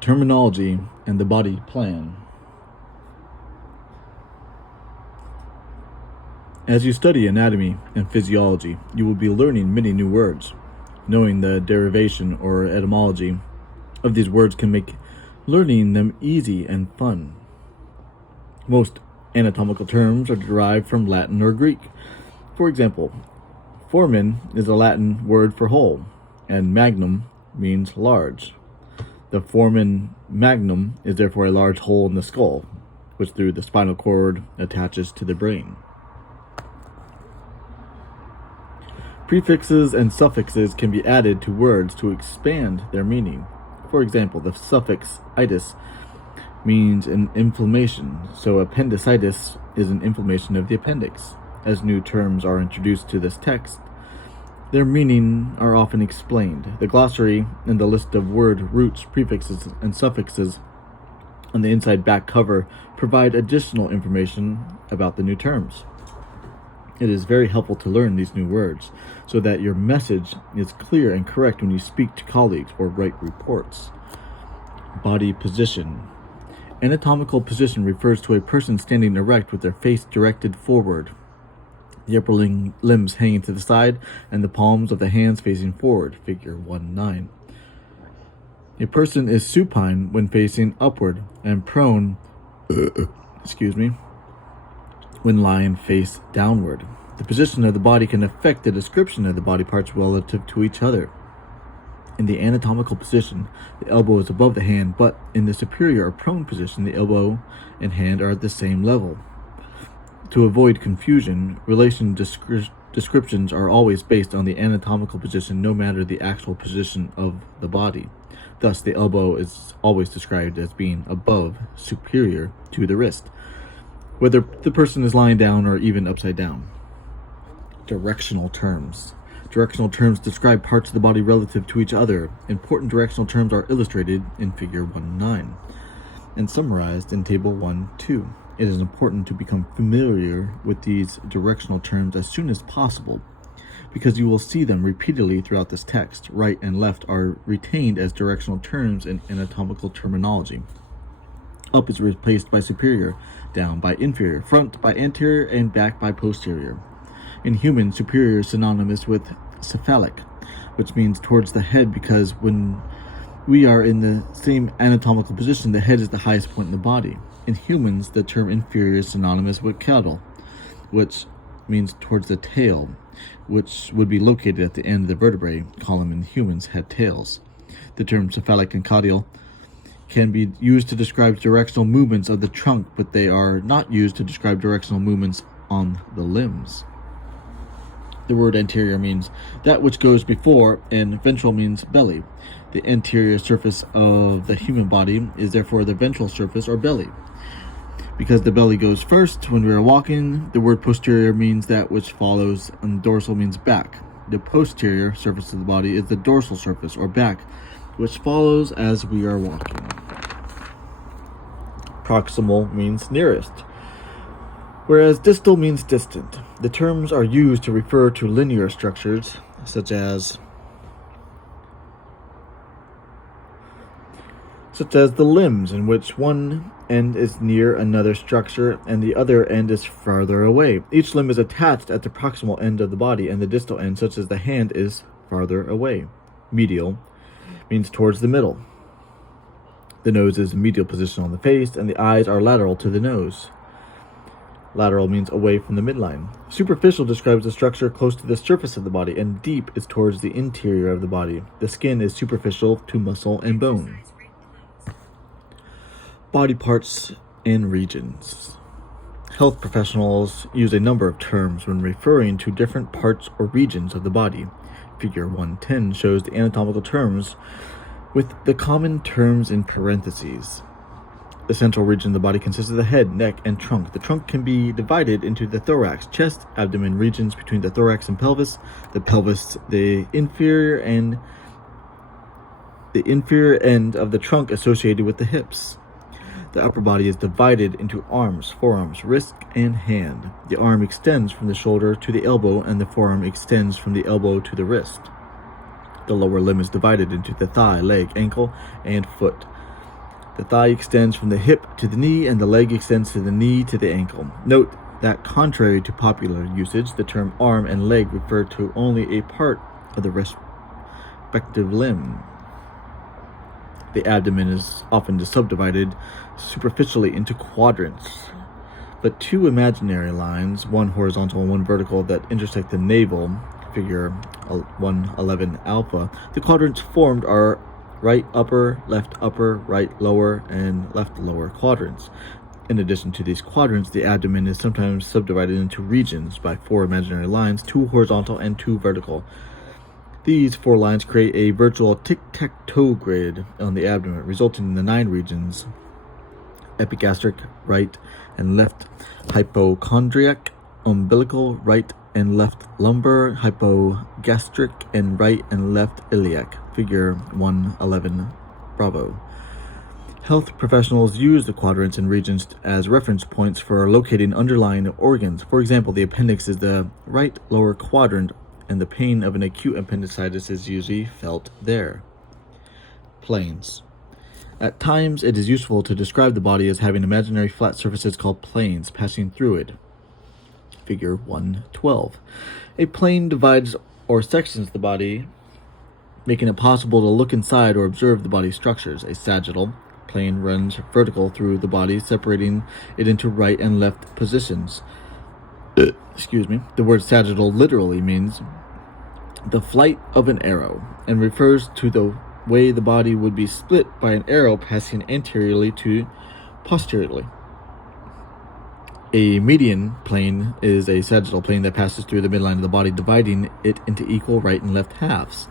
Terminology and the body plan. As you study anatomy and physiology, you will be learning many new words. Knowing the derivation or etymology of these words can make learning them easy and fun. Most anatomical terms are derived from Latin or Greek. For example, foramen is a Latin word for hole, and magnum means large. The foramen magnum is therefore a large hole in the skull, which through the spinal cord attaches to the brain. Prefixes and suffixes can be added to words to expand their meaning. For example, the suffix itis means an inflammation, so appendicitis is an inflammation of the appendix. As new terms are introduced to this text, their meaning are often explained. The glossary and the list of word roots, prefixes, and suffixes on the inside back cover provide additional information about the new terms. It is very helpful to learn these new words so that your message is clear and correct when you speak to colleagues or write reports. Body position. Anatomical position refers to a person standing erect with their face directed forward, the upper limbs hanging to the side, and the palms of the hands facing forward, figure 1-9. A person is supine when facing upward and prone when lying face downward. The position of the body can affect the description of the body parts relative to each other. In the anatomical position, the elbow is above the hand, but in the superior or prone position, the elbow and hand are at the same level. To avoid confusion, relation descriptions are always based on the anatomical position, no matter the actual position of the body. Thus, the elbow is always described as being above, superior to the wrist, whether the person is lying down or even upside down. Directional terms. Directional terms describe parts of the body relative to each other. Important directional terms are illustrated in figure 1-9 and summarized in table 1-2. It is important to become familiar with these directional terms as soon as possible, because you will see them repeatedly throughout this text. Right and left are retained as directional terms in anatomical terminology. Up is replaced by superior, down by inferior, front by anterior, and back by posterior. In humans, superior is synonymous with cephalic, which means towards the head, because when we are in the same anatomical position, the head is the highest point in the body. In humans, the term inferior is synonymous with caudal, which means towards the tail, which would be located at the end of the vertebrae column in humans' head tails. The term cephalic and caudal can be used to describe directional movements of the trunk, but they are not used to describe directional movements on the limbs. The word anterior means that which goes before, and ventral means belly. The anterior surface of the human body is therefore the ventral surface or belly. Because the belly goes first when we are walking, the word posterior means that which follows, and dorsal means back. The posterior surface of the body is the dorsal surface or back, which follows as we are walking. Proximal means nearest, whereas distal means distant. The terms are used to refer to linear structures, such as the limbs, in which one end is near another structure and the other end is farther away. Each limb is attached at the proximal end of the body, and the distal end, such as the hand, is farther away. Medial means towards the middle. The nose is medial position on the face, and the eyes are lateral to the nose. Lateral means away from the midline. Superficial describes the structure close to the surface of the body, and deep is towards the interior of the body. The skin is superficial to muscle and bone. Body parts and regions. Health professionals use a number of terms when referring to different parts or regions of the body. Figure 110 shows the anatomical terms with the common terms in parentheses. The central region of the body consists of the head, neck, and trunk. The trunk can be divided into the thorax, chest, abdomen regions between the thorax and pelvis, the pelvis, the inferior end of the trunk associated with the hips. The upper body is divided into arms, forearms, wrist, and hand. The arm extends from the shoulder to the elbow, and the forearm extends from the elbow to the wrist. The lower limb is divided into the thigh, leg, ankle, and foot. The thigh extends from the hip to the knee, and the leg extends to the knee to the ankle. Note that contrary to popular usage, the term arm and leg refer to only a part of the respective limb. The abdomen is often subdivided superficially into quadrants, but two imaginary lines, one horizontal and one vertical, that intersect the navel, figure 111 alpha. The quadrants formed are right upper, right lower, and left lower quadrants. In addition to these quadrants, the abdomen is sometimes subdivided into regions by four imaginary lines, two horizontal and two vertical. These four lines create a virtual tic-tac-toe grid on the abdomen, resulting in the 9 regions: epigastric, right and left, hypochondriac, umbilical, right and left lumbar, hypogastric, and right and left iliac, figure 111 Bravo. Health professionals use the quadrants and regions as reference points for locating underlying organs. For example, the appendix is the right lower quadrant, and the pain of an acute appendicitis is usually felt there. Planes. At times, it is useful to describe the body as having imaginary flat surfaces called planes passing through it. Figure 112. A plane divides or sections the body, making it possible to look inside or observe the body's structures. A sagittal plane runs vertical through the body, separating it into right and left positions. The word sagittal literally means the flight of an arrow and refers to the way the body would be split by an arrow passing anteriorly to posteriorly. A median plane is a sagittal plane that passes through the midline of the body, dividing it into equal right and left halves.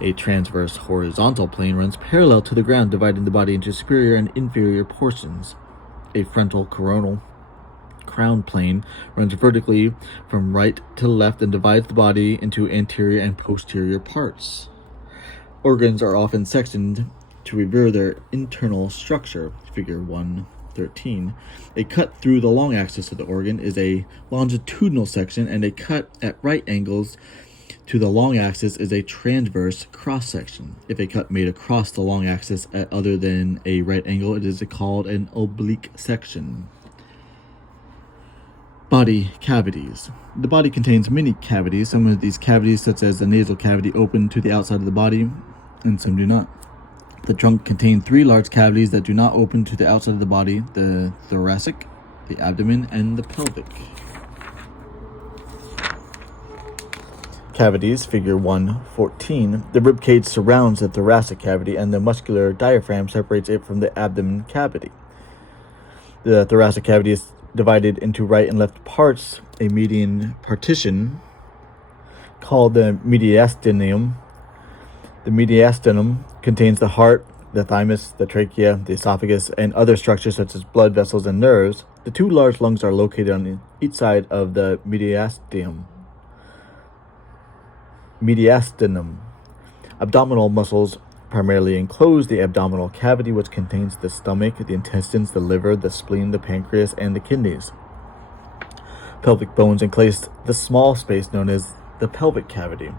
A transverse horizontal plane runs parallel to the ground, dividing the body into superior and inferior portions. A frontal coronal crown plane runs vertically from right to left and divides the body into anterior and posterior parts. Organs are often sectioned to reveal their internal structure, figure 113. A cut through the long axis of the organ is a longitudinal section, and a cut at right angles to the long axis is a transverse cross-section. If a cut made across the long axis at other than a right angle, it is called an oblique section. Body cavities. The body contains many cavities. Some of these cavities, such as the nasal cavity, open to the outside of the body, and some do not. The trunk contains 3 large cavities that do not open to the outside of the body: the thoracic, the abdomen, and the pelvic. Cavities, figure 114. The rib cage surrounds the thoracic cavity, and the muscular diaphragm separates it from the abdomen cavity. The thoracic cavity is divided into right and left parts, a median partition called the mediastinum. The mediastinum contains the heart, the thymus, the trachea, the esophagus, and other structures such as blood vessels and nerves. The 2 large lungs are located on each side of the mediastinum. Abdominal muscles primarily enclose the abdominal cavity, which contains the stomach, the intestines, the liver, the spleen, the pancreas, and the kidneys. Pelvic bones enclose the small space known as the pelvic cavity,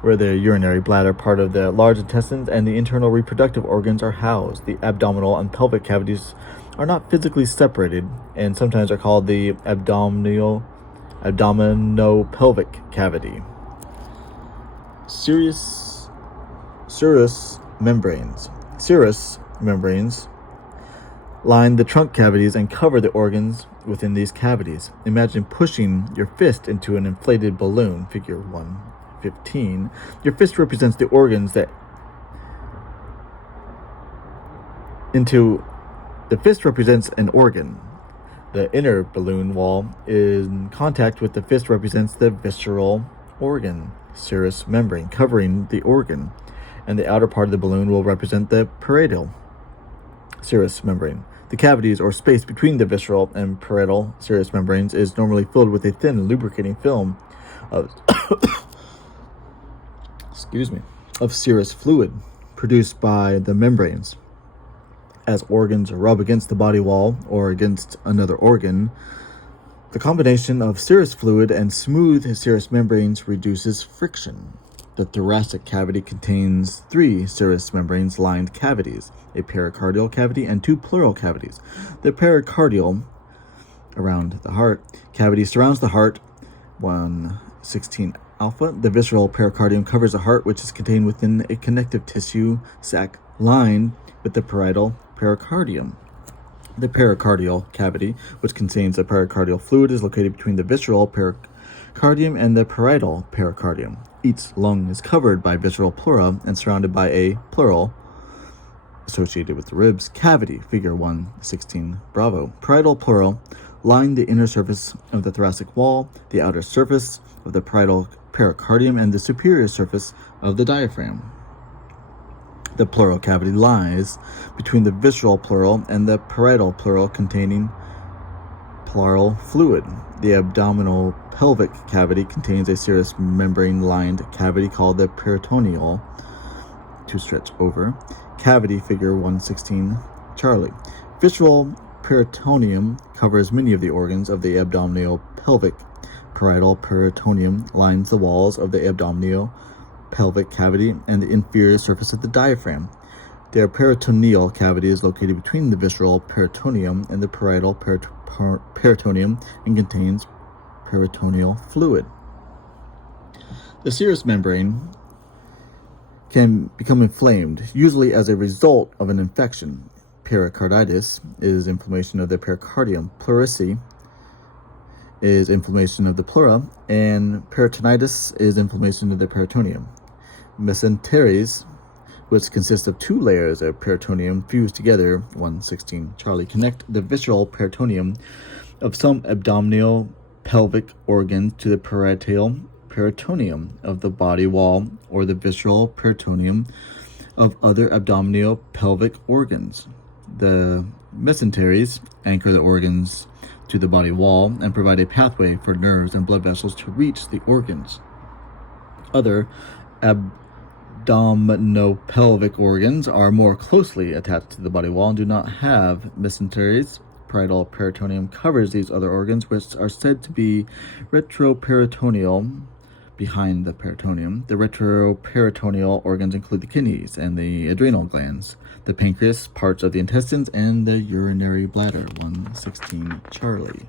where the urinary bladder, part of the large intestines, and the internal reproductive organs are housed. The abdominal and pelvic cavities are not physically separated, and sometimes are called the abdominopelvic cavity. Serous membranes. Serous membranes line the trunk cavities and cover the organs within these cavities. Imagine pushing your fist into an inflated balloon, figure 115. Your fist represents the organs the fist represents an organ. The inner balloon wall in contact with the fist represents the visceral organ, serous membrane, covering the organ, and the outer part of the balloon will represent the parietal serous membrane. The cavities or space between the visceral and parietal serous membranes is normally filled with a thin lubricating film of serous fluid produced by the membranes. As organs rub against the body wall or against another organ, the combination of serous fluid and smooth serous membranes reduces friction. The thoracic cavity contains 3 serous membranes-lined cavities, a pericardial cavity and 2 pleural cavities. The pericardial, around the heart, cavity surrounds the heart, 116 alpha. The visceral pericardium covers the heart, which is contained within a connective tissue sac lined with the parietal pericardium. The pericardial cavity, which contains a pericardial fluid, is located between the visceral pericardium and the parietal pericardium. Each lung is covered by visceral pleura and surrounded by a pleural associated with the ribs cavity, figure 116 Bravo. Parietal pleural line the inner surface of the thoracic wall, the outer surface of the parietal pericardium, and the superior surface of the diaphragm. The pleural cavity lies between the visceral pleural and the parietal pleural, containing pleural fluid. The abdominal pelvic cavity contains a serous membrane-lined cavity called the peritoneal, to stretch over, cavity, figure 116 Charlie. Visceral peritoneum covers many of the organs of the abdominal pelvic. Parietal peritoneum lines the walls of the abdominal pelvic cavity and the inferior surface of the diaphragm. The peritoneal cavity is located between the visceral peritoneum and the parietal peritoneum and contains peritoneal fluid. The serous membrane can become inflamed, usually as a result of an infection. Pericarditis is inflammation of the pericardium. Pleurisy is inflammation of the pleura, and peritonitis is inflammation of the peritoneum. Mesenteries, which consists of 2 layers of peritoneum fused together, 116 Charlie, connect the visceral peritoneum of some abdominal pelvic organs to the parietal peritoneum of the body wall, or the visceral peritoneum of other abdominal pelvic organs. The mesenteries anchor the organs to the body wall and provide a pathway for nerves and blood vessels to reach the organs. Other abdominopelvic organs are more closely attached to the body wall and do not have mesenteries. Parietal peritoneum covers these other organs, which are said to be retroperitoneal, behind the peritoneum. The retroperitoneal organs include the kidneys and the adrenal glands, the pancreas, parts of the intestines, and the urinary bladder, 116 Charlie.